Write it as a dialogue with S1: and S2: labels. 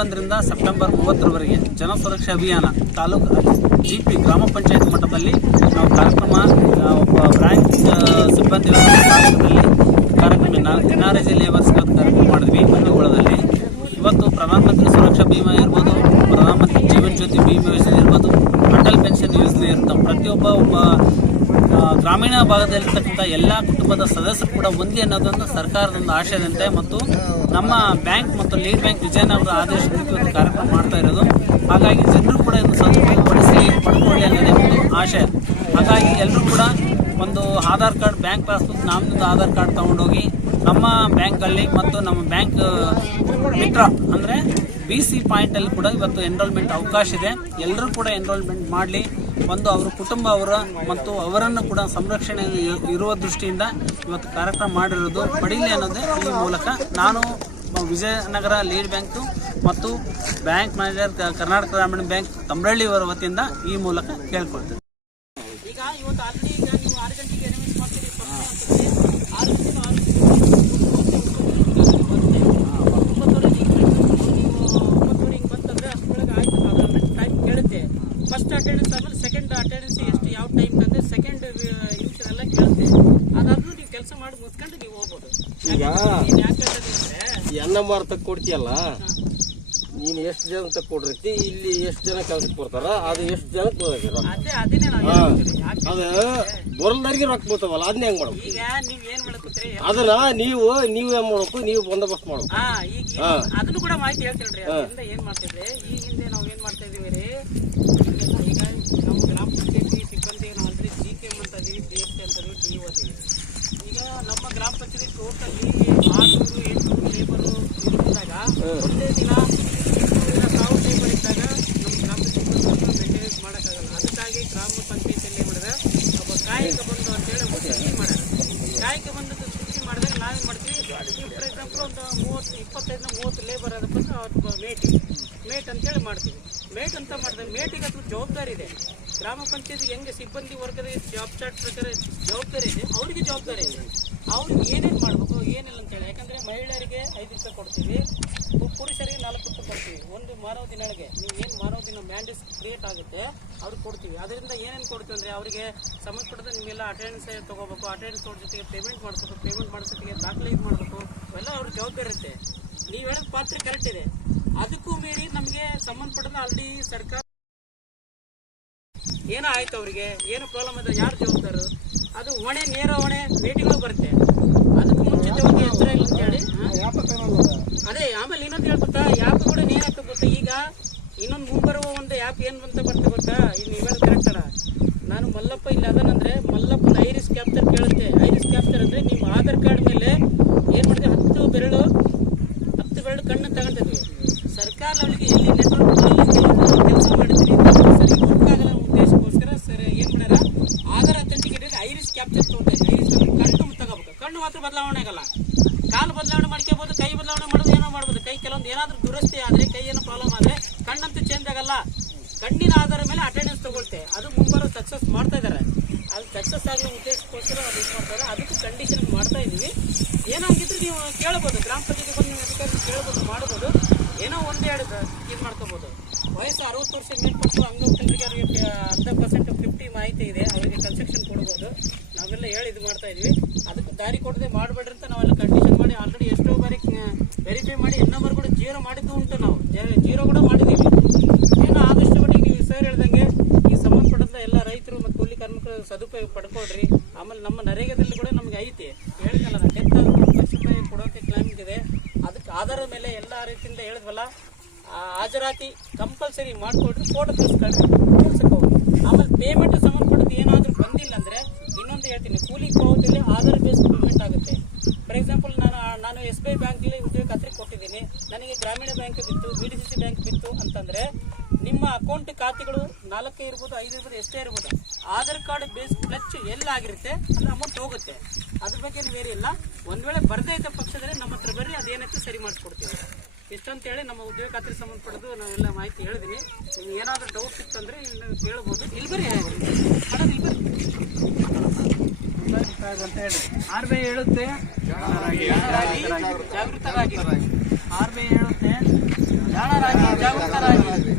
S1: ಒಂದರಿಂದ ಸೆಪ್ಟೆಂಬರ್ ಮೂವತ್ತರವರೆಗೆ ಜನ ಸುರಕ್ಷಾ ಅಭಿಯಾನ ತಾಲೂಕು ಜಿ ಪಿ ಗ್ರಾಮ ಪಂಚಾಯತ್ ಮಟ್ಟದಲ್ಲಿ ನಾವು ಕಾರ್ಯಕ್ರಮ ಒಬ್ಬ ಬ್ರಾಂಚ್ ಸಿಬ್ಬಂದಿ ಕಾರ್ಯಕ್ರಮದಲ್ಲಿ ಕಾರ್ಯಕ್ರಮ ಎನ್ ಆರ್ ಐ ಲೇಬರ್ಸ್ ಕಾರ್ಯಕ್ರಮ ಮಾಡಿದ್ವಿ ಬಂಧುಗಳದಲ್ಲಿ ಇವತ್ತು ಪ್ರಧಾನಮಂತ್ರಿ ಸುರಕ್ಷಾ ಭೀಮಾ ಇರ್ಬೋದು ಪ್ರಧಾನಮಂತ್ರಿ ಜೀವನ್ ಜ್ಯೋತಿ ಭೀಮಾ ಯೋಜನೆ ಇರ್ಬೋದು, ಅಟಲ್ ಪೆನ್ಷನ್ ಯೋಜನೆ ಇರ್ತಾವೆ ಪ್ರತಿಯೊಬ್ಬ ಒಬ್ಬ ಗ್ರಾಮೀಣ ಭಾಗದಲ್ಲಿರ್ತಕ್ಕಂಥ ಎಲ್ಲ ಕುಟುಂಬದ ಸದಸ್ಯರು ಕೂಡ ಒಂದೇ ಅನ್ನೋದೊಂದು ಸರ್ಕಾರದ ಒಂದು ಆಶಯದಂತೆ ಮತ್ತು ನಮ್ಮ ಬ್ಯಾಂಕ್ ಮತ್ತು ಲೀಡ್ ಬ್ಯಾಂಕ್ ವಿಜಯನಗರ ಆದೇಶದಂತೆ ಒಂದು ಕಾರ್ಯಕ್ರಮ ಮಾಡ್ತಾ ಇರೋದು. ಹಾಗಾಗಿ ಜನರು ಕೂಡ ಇದನ್ನು ಸದುಪಯೋಗಪಡಿಸಿ ಪಡ್ಕೊಳ್ಳಿ ಅನ್ನೋದೇ ಒಂದು ಆಶಯ. ಹಾಗಾಗಿ ಎಲ್ಲರೂ ಕೂಡ ಒಂದು ಆಧಾರ್ ಕಾರ್ಡ್, ಬ್ಯಾಂಕ್ ಪಾಸ್ಬುಕ್ ನಾಮದಿಂದ ಆಧಾರ್ ಕಾರ್ಡ್ ತೊಗೊಂಡೋಗಿ ನಮ್ಮ ಬ್ಯಾಂಕಲ್ಲಿ ಮತ್ತು ನಮ್ಮ ಬ್ಯಾಂಕ್, ಮಿತ್ರ ಅಂದರೆ ಬಿ ಸಿ ಪಾಯಿಂಟಲ್ಲಿ ಕೂಡ ಇವತ್ತು ಎನ್ರೋಲ್ಮೆಂಟ್ ಅವಕಾಶ ಇದೆ. ಎಲ್ಲರೂ ಕೂಡ ಎನ್ರೋಲ್ಮೆಂಟ್ ಮಾಡಲಿ. ಒಂದು ಅವರ ಕುಟುಂಬ ಅವರ ಮತ್ತು ಅವರನ್ನು ಕೂಡ ಸಂರಕ್ಷಣೆ ಇರುವ ದೃಷ್ಟಿಯಿಂದ ಇವತ್ತು ಕಾರ್ಯಕ್ರಮ ಮಾಡಿರೋದು ಪಡೀಲಿ ಅನ್ನೋದೇ ಈ ಮೂಲಕ. ನಾನು ವಿಜಯನಗರ ಲೀಡ್ ಬ್ಯಾಂಕು ಮತ್ತು bank manager Karnataka Gramin bank ತಮ್ರಳ್ಳಿಯವರ ವತಿಯಿಂದ ಈ ಮೂಲಕ ಕೇಳ್ಕೊಳ್ತೇನೆ
S2: ಈಗ ಇವತ್ತು ಆಲ್ರೆಡಿ ಈಗ ನೀವು ಆರು ಗಂಟೆಗೆ ರಿಲೀಸ್ ಮಾಡ್ತೀರಿ ಫಸ್ಟ್ ಅಂತಂದ್ರೆ ಆರು ಗಂಟೆ ಆರು ಒಂಬತ್ತುವರೆಗೆ ಬಂತಂದ್ರೆ ಅಷ್ಟೊಳಗೆ ಆಯ್ತು ಅದ್ರ ಟೈಮ್ ಕೇಳುತ್ತೆ ಫಸ್ಟ್ ಅಟೆಂಡೆನ್ಸ್ ಆದ್ಮೇಲೆ ಸೆಕೆಂಡ್ ಅಟೆಂಡೆನ್ಸ್ ಎಷ್ಟು ಯಾವ ಟೈಮ್ ಅಂದ್ರೆ ಸೆಕೆಂಡ್ ನಿಮಿಷದೆಲ್ಲ ಕೇಳುತ್ತೆ ಅದಾದ್ಮೇಲೆ ನೀವು ಕೆಲಸ ಮಾಡಿ ಮುಚ್ಕೊಂಡು ನೀವು ಹೋಗ್ಬೋದು
S3: ಈಗ
S2: ನೀನ್ ಯಾಕೆ ಆರ್ ಅಂದ್ರೆ?
S3: ಎನ್ನ ಮಾರ್ತಕ್ ಕೊಡ್ತೀಯಲ್ಲ? ನೀನು ಎಷ್ಟು ಜನ ತಕ್ಕ ಕೊಡಿರ್ತಿ? ಇಲ್ಲಿ ಎಷ್ಟು ಜನ ಕೆಲ್ಸಕ್ಕೆ ಬರ್ತಾರ? ಅದು ಎಷ್ಟು ಜನ ಕೊಡೋದಿಲ್ಲ
S2: ಅದೇ
S3: ಬರಲ್ದಾರಿಗೆ ರೊಕ್ಕ ಬರ್ತಾವಲ್ಲ ಅದನ್ನ ಹೆಂಗ್ ಮಾಡ್ಬೇಕು?
S2: ಈಗ
S3: ಅದನ್ನ ನೀವು ನೀವು ಏನ್ ಮಾಡ್ಬೇಕು? ನೀವು ಬಂದೋಬಸ್ತ್ ಮಾಡ್ಬೇಕು.
S2: ಈಗ ಅದನ್ನು ಕೂಡ ಮಾಹಿತಿ ಹೇಳ್ತೇಳ್ರಿ ಏನ್ ಮಾಡ್ತಿದ್ರಿ? ಈ ಹಿಂದೆ ನಾವ್ ಏನ್ ಮಾಡ್ತಾ ಇದೀವಿ ಈಗ ಈಗ ನಮ್ಮ ಗ್ರಾಮ ಪಂಚಾಯತಿ ಸಿಬ್ಬಂದಿ ನಾವು ಅಂದ್ರೆ ಜಿ ಕೆ ಎಂ ಅಂತ ಇದೀವಿ ಜಿ ಎಫ್ ಟಿ ಅಂತ ಇದೀವಿ ಟಿ ಓದ್ತೀವಿ ಈಗ ನಮ್ಮ ಗ್ರಾಮ ಪಂಚಾಯತಿ ಟೋಟಲಿ ಆರ್ನೂರು ಎಂಟುನೂರು ಲೇಬರು ಇದ್ದಾಗ ಒಂದೇ ದಿನ ಇನ್ನೂರು ದಿನ ಸಾವಿರ ಲೇಬರ್ ಇದ್ದಾಗ ನಮ್ಮ ಗ್ರಾಮ ಪಂಚಾಯತ್ ಮೇಂಟೆನೆನ್ಸ್ ಮಾಡೋಕ್ಕಾಗಲ್ಲ ಅದಕ್ಕಾಗಿ ಗ್ರಾಮ ಪಂಚಾಯತಿಯಲ್ಲಿ ಏನ್ ಮಾಡಿದ್ರೆ ಒಬ್ಬ ಕಾಯಕ ಬಂಧು ಅಂತೇಳಿ ಒಬ್ಬ ಸೃಷ್ಟಿ ಮಾಡ್ಯಾರ ಕಾಯಕ ಬಂಧದ ಸೃಷ್ಟಿ ಮಾಡಿದಾಗ ನಾವೇನ್ ಮಾಡ್ತೀವಿ ಎಕ್ಸಾಂಪಲ್ ಒಂದು ಮೂವತ್ತು ಇಪ್ಪತ್ತೈದರಿಂದ ಮೂವತ್ತು ಲೇಬರ್ ಅದಕ್ಕೆ ಮೇಟಿ. ಮೇಟ್ ಅಂತೇಳಿ ಮಾಡ್ತೀವಿ. ಮೇಟ್ ಅಂತ ಮಾಡ್ತೀವಿ ಮೇಟಿಗೆ ಅದ್ರ ಜವಾಬ್ದಾರಿ ಇದೆ. ಗ್ರಾಮ ಪಂಚಾಯತಿ ಹೆಂಗೆ ಸಿಬ್ಬಂದಿ ವರ್ಗದ ಜಾಬ್ ಚಾರ್ಟ್ ಪ್ರಕಾರ ಜವಾಬ್ದಾರಿ ಇದೆ, ಅವರಿಗೆ ಜವಾಬ್ದಾರಿ ಇದೆ. ಅವ್ರಿಗೆ ಏನೇನು ಮಾಡಬೇಕು, ಏನಿಲ್ಲ ಅಂತೇಳಿ ಯಾಕಂದರೆ ಮಹಿಳೆಯರಿಗೆ ಐದು ರೂಪಾಯಿ ಕೊಡ್ತೀವಿ, ಪುರುಷರಿಗೆ ನಾಲ್ಕು ರೂಪಾಯಿ ಕೊಡ್ತೀವಿ. ಒಂದು ಮಾನವ ದಿನಗಳಿಗೆ ನೀವು ಏನು ಮಾನವ ದಿನ ಮ್ಯಾಂಡೇಸ್ ಕ್ರಿಯೇಟ್ ಆಗುತ್ತೆ, ಅವ್ರಿಗೆ ಕೊಡ್ತೀವಿ. ಅದರಿಂದ ಏನೇನು ಕೊಡ್ತೀವಿ ಅಂದರೆ ಅವರಿಗೆ ಸಂಬಂಧಪಟ್ಟದ ನಿಮ್ಮೆಲ್ಲ ಅಟೆಂಡೆನ್ಸ್ ತೊಗೋಬೇಕು ಅಟೆಂಡೆನ್ಸ್ ಅವ್ರ ಜೊತೆಗೆ ಪೇಮೆಂಟ್ ಮಾಡಿಸ್ಬೇಕು ಪೇಮೆಂಟ್ ಮಾಡಿಸೋದಕ್ಕೆ ದಾಖಲೆ ಇದು ಮಾಡಬೇಕು. ಇವೆಲ್ಲ ಅವ್ರ ಜವಾಬ್ದಾರಿ ಇರುತ್ತೆ. ನೀವು ಹೇಳೋದು ಪಾತ್ರ ಕರೆಕ್ಟ್ ಇದೆ. ಅದಕ್ಕೂ ಮೀರಿ ನಮಗೆ ಸಂಬಂಧಪಟ್ಟದ ಆಲ್ರೆಡಿ ಸರ್ಕಾರ ಏನೋ ಆಯ್ತು ಅವರಿಗೆ ಏನು ಪ್ರಾಬ್ಲಮ್ ಇದೆ ಯಾರು ಜವಾಬ್ದಾರರು ಅದು ಹೊಣೆ ನೇರ ಹೊಣೆ ಭೇಟಿಗಳು ಬರುತ್ತೆ. ಅದಕ್ಕೂ ಮುಂಚಿತವಾಗಿ ಎಚ್ಚರ ಇಲ್ಲ ಅಂತ ಹೇಳಿ. ಅದೇ ಆಮೇಲೆ ಇನ್ನೊಂದು ಹೇಳ್ಬಿಟ್ಟ ಯಾಪ್ ಕೂಡ ನೇರ ಗೊತ್ತಾ ಈಗ ಇನ್ನೊಂದು ಮುಂಬರುವ ಒಂದು ಆ್ಯಪ್ ಏನು ಅಂತ ಬರ್ತಾ ಗೊತ್ತಾ? ಇನ್ನು ನೀವು ಕರೆಕ್ಟರ ಕರೆಕ್ಟ್ ಅಲ್ಲ. ನಾನು ಮಲ್ಲಪ್ಪ ಇಲ್ಲಿ ಅದನಂದ್ರೆ ಮಲ್ಲಪ್ಪನ ಐರಿಸ್ ಕ್ಯಾಪ್ಚರ್ ಕೇಳುತ್ತೆ. ಐರಿಸ್ ಕ್ಯಾಪ್ಚರ್ ಅಂದರೆ ನಿಮ್ಮ ಆಧಾರ್ ಕಾರ್ಡ್ ಮೇಲೆ ಏನು ಮಾಡಿದೆ ಹತ್ತು ಬೆರಳು ಹತ್ತು ಬೆರಳು ಕಣ್ಣು ತಗೊಳ್ತಿದ್ವಿ ಸರ್ಕಾರ ಅವಳಿಗೆ ಎಲ್ಲಿ ನೆಟ್ವರ್ಕ್ ಕೆಲಸ ಮಾಡಿದ್ವಿ ಸರಿ ವರ್ಕ್ ಆಗಲ್ಲ ಉದ್ದೇಶಕ್ಕೋಸ್ಕರ ಸರ್, ಏನು ಮಾಡ್ಯಾರ? ಆಧಾರ್ ಅಥೆಂಟಿಕೇಟೆಡ್ ಐರಿಸ್ ಕ್ಯಾಪ್ಚರ್ ತೊಗೊಂಡೆ. ಐರಿಸ್ ಕಣ್ಣು ತಗೋಬೇಕು. ಕಣ್ಣು ಮಾತ್ರ ಬದಲಾವಣೆ ಆಗಲ್ಲ. ಕಾಲು ಬದಲಾವಣೆ ಮಾಡ್ಕೋಬಹುದು ಕೈ ಬದಲಾವಣೆ ಮಾಡೋದು ಏನೋ ಮಾಡ್ಬೋದು. ಕೈ ಕೆಲವೊಂದು ಏನಾದ್ರೂ ದುರಸ್ತಿ ಆದ್ರೆ, ಕೈ ಏನೋ ಪ್ರಾಬ್ಲಮ್ ಆದ್ರೆ ಕಣ್ಣಂತೂ ಚೇಂಜ್ ಆಗಲ್ಲ. ಕಣ್ಣಿನ ಆಧಾರ ಮೇಲೆ ಅಟೆಂಡೆನ್ಸ್ ತಗೊಳ್ತೆ. ಅದು ಮುಂಬರೋ ಸಕ್ಸಸ್ ಮಾಡ್ತಾ ಇದ್ದಾರೆ ಅದು ಸಕ್ಸಸ್ ಆಗಲಿ ಉದ್ದೇಶಕ್ಕೋಸ್ಕರ ಅದು ಇದು ಮಾಡ್ತಾರೆ ಅದಕ್ಕೆ ಕಂಡೀಷನ್ ಮಾಡ್ತಾ ಇದೀವಿ ಏನಾಗಿದ್ರು ನೀವು ಕೇಳ್ಬೋದು ಗ್ರಾಮ ಪಂಚಾಯತಿ ಬಂದು ನೀವು ಅಧಿಕಾರಿ ಕೇಳ್ಬೋದು ಮಾಡ್ಬೋದು ಏನೋ ಒಂದೆರಡು ಇದು ಮಾಡ್ಕೋಬೋದು. ವಯಸ್ಸು ಅರವತ್ತು ವರ್ಷ ಮೇಲ್ಪಟ್ಟು ಅಂಗವಿಕಲರಿಗೆ ಅವರಿಗೆ ಅರ್ಧ ಪರ್ಸೆಂಟ್ ಫಿಫ್ಟಿ ಮಾಹಿತಿ ಇದೆ. ಅವರಿಗೆ ಕನ್ಸೆಕ್ಷನ್ ಕೊಡ್ಬೋದು. ನಾವೆಲ್ಲ ಹೇಳಿ ಇದು ಮಾಡ್ತಾ ಇದ್ವಿ. ಅದಕ್ಕೆ ದಾರಿ ಕೊಡದೆ ಮಾಡಬೇಡ್ರಿ ಅಂತ ನಾವೆಲ್ಲ ಕಂಡೀಷನ್ ಮಾಡಿ ಆಲ್ರೆಡಿ ಎಷ್ಟೋ ಬಾರಿ ವೆರಿಫೈ ಮಾಡಿ ಎನ್ ನಂಬರ್ ಕೂಡ ಜೀರೋ ಮಾಡಿದ್ದು ಉಂಟು ನಾವು. ಜೀರೋ ಕೂಡ ಮಾಡಿದ್ದೀವಿ. ಏನು ಆದಷ್ಟು ಮಟ್ಟಿಗೆ ಸರ್ ಹೇಳ್ದಂಗೆ ಈ ಸಂಬಂಧಪಟ್ಟಂಥ ಎಲ್ಲ ರೈತರು ಮತ್ತು ಕೂಲಿ ಕಾರ್ಮಿಕರು ಸದುಪಯೋಗ ಪಡ್ಕೊಳ್ರಿ. ಆಮೇಲೆ ನಮ್ಮ ನರೇಗದಲ್ಲಿ ಕೂಡ ನಮಗೆ ಐತಿ. ಹೇಳಿದ್ನಲ್ಲ ನಾನು ಡೆತ್ ಲಕ್ಷ ರೂಪಾಯಿ ಕೊಡೋಕೆ ಕ್ಲೈಮ್ ಇದೆ ಆಧಾರದ ಮೇಲೆ ಎಲ್ಲ ರೀತಿಯಿಂದ ಹೇಳಿದ್ವಲ್ಲ ಹಾಜರಾತಿ ಕಂಪಲ್ಸರಿ ಮಾಡಿಕೊಡ್ರಿ ಫೋಟೋ ಕೆಲ್ಸಕ್ಕೆ ಹೋಗಿ ಆಮೇಲೆ ಪೇಮೆಂಟ್ ಸಂಬಂಧಪಟ್ಟದ್ದು ಏನಾದರೂ ಬಂದಿಲ್ಲ ಅಂದರೆ ಇನ್ನೊಂದು ಹೇಳ್ತೀನಿ, ಕೂಲಿ ಪಾವತಿಯಲ್ಲಿ ಆಧಾರ್ ಬೇಸ್ ಪೇಮೆಂಟ್ ಆಗುತ್ತೆ. ಫಾರ್ ಎಕ್ಸಾಂಪಲ್ ನಾನು ನಾನು ಎಸ್ ಬಿ ಐ ಬ್ಯಾಂಕಲ್ಲಿ ಉದ್ಯೋಗ ಖಾತ್ರಿ ಕೊಟ್ಟಿದ್ದೀನಿ, ನನಗೆ ಗ್ರಾಮೀಣ ಬ್ಯಾಂಕ್ ಬಿತ್ತು B D C C bank ಬಿತ್ತು ಅಂತಂದರೆ ನಿಮ್ಮ ಅಕೌಂಟ್ ಖಾತೆಗಳು ನಾಲ್ಕೇ ಇರ್ಬೋದು, ಐದು ಇರ್ಬೋದು, ಎಷ್ಟೇ ಇರ್ಬೋದು, ಆಧಾರ್ ಕಾರ್ಡ್ ಬೇಸ್ ಪ್ಲಚ್ ಎಲ್ಲ ಆಗಿರುತ್ತೆ ಅದು ಅಮೌಂಟ್ ಹೋಗುತ್ತೆ. ಅದ್ರ ಬಗ್ಗೆ ಬೇರೆ ಇಲ್ಲ, ಒಂದ್ ವೇಳೆ ಬರದೇ ಇದ್ದ ಪಕ್ಷದಲ್ಲಿ ನಮ್ಮ ಹತ್ರ ಬರ್ರಿ ಅದೇನೈತೆ ಸರಿ ಮಾಡಿಸ್ಕೊಡ್ತೀವಿ. ಇಷ್ಟಂತೇಳಿ ನಮ್ಮ ಉದ್ಯೋಗ ಖಾತ್ರಿ ಸಂಬಂಧಪಟ್ಟದ್ದು ನಾವೆಲ್ಲ ಮಾಹಿತಿ ಹೇಳಿದೀನಿ ನಿಮ್ಗೆ ಏನಾದರೂ ಡೌಟ್ ಇತ್ತು ಅಂದ್ರೆ ಕೇಳ್ಬೋದು. ಇಲ್ಲಿ ಬರ್ರಿ. ಮೇಡಮ್, ಇಲ್ಲಿ ಬರ್ರಿ.
S1: ಅಂತ ಹೇಳಿ ಆರ್ ಬಿ ಐ ಹೇಳುತ್ತೆ.
S2: ಜಾಗೃತರಾಗಿ.
S1: ಆರ್ ಬಿ ಐ ಹೇಳುತ್ತೆ.
S2: ಜಾಗೃತರಾಗಿ.